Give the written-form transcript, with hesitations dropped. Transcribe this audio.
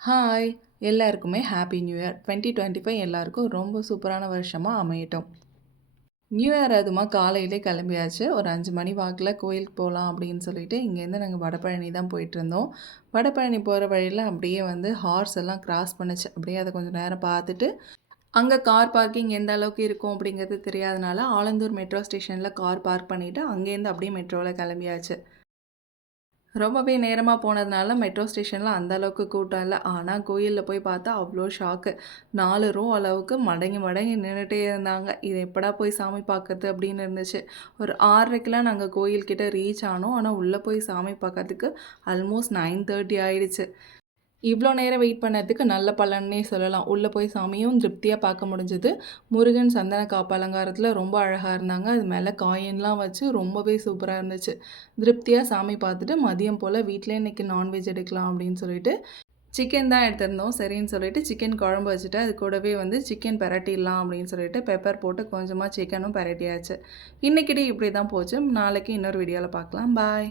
Hi! எல்லாருக்குமே happy new year. 2025 எல்லாருக்கும் ரொம்ப சூப்பரான வருஷமா அமையட்டும். நியூ இயர் அதுவுமா காலையிலே கிளம்பியாச்சு. ஒரு 5 மணி வாக்குல கோயிலுக்கு போலாம் அப்படின்னு சொல்லிட்டு, இங்கேருந்து நாங்க வடபழனி தான் போயிட்டுருந்தோம். வடபழனி போற வழியில அப்படியே ஹார்ஸ் எல்லாம் கிராஸ் பண்ணுச்சு. அப்படியே அத கொஞ்சம் நேரம் பார்த்துட்டு, அங்க கார் பார்க்கிங் எந்த அளவுக்கு இருக்கும் அப்படிங்கிறது தெரியாதனால, ஆலந்தூர் மெட்ரோ ஸ்டேஷன்ல கார் பார்க் பண்ணிட்டு, அங்கேருந்து அப்படியே மெட்ரோல கிளம்பியாச்சு. ரொம்பவே நேரமா போனதுனால மெட்ரோ ஸ்டேஷன்ல அந்த அளவுக்கு கூட்டம் இல்ல. ஆனா கோயில்ல போய் பார்த்தா அவ்ளோ ஷாக்கு. 4 ரோ அளவுக்கு மடங்கி மடங்கி நின்னுட்டே இருந்தாங்க. இது எப்படா போய் சாமி பார்க்கறது அப்படின்னு இருந்துச்சு. ஒரு 6:30க்கெல்லாம் நாங்க கோயில் கிட்ட ரீச் ஆனோம். ஆனா உள்ள போய் சாமி பார்க்கறதுக்கு ஆல்மோஸ்ட் 9:30 ஆயிடுச்சு. இவ்ளோ நேரம் வெயிட் பண்ணதுக்கு நல்ல பலன்னே சொல்லலாம். உள்ள போய் சாமியும் திருப்தியா பார்க்க முடிஞ்சது. முருகன் சந்தன காப்பு அலங்காரத்தில ரொம்ப அழகா இருந்தாங்க. அது மேல காயின்லாம் வச்சு ரொம்பவே சூப்பரா இருந்துச்சு. திருப்தியா சாமி பார்த்துட்டு மதியம் போல வீட்லயே இன்னைக்கு நான்வெஜ் எடுக்கலாம் அப்படின்னு சொல்லிட்டு, சிக்கன் தான் எடுத்திருந்தோம். சரின்னு சொல்லிட்டு சிக்கன் குழம்பு வச்சுட்டு, அது கூடவே சிக்கன் பெரட்டிடலாம் அப்படின்னு சொல்லிட்டு பெப்பர் போட்டு கொஞ்சமா சிக்கனும் பெரட்டியாச்சு. இன்னைக்கு டே இப்படி தான் போச்சு. நாளைக்கு இன்னொரு வீடியோல பார்க்கலாம். பாய்.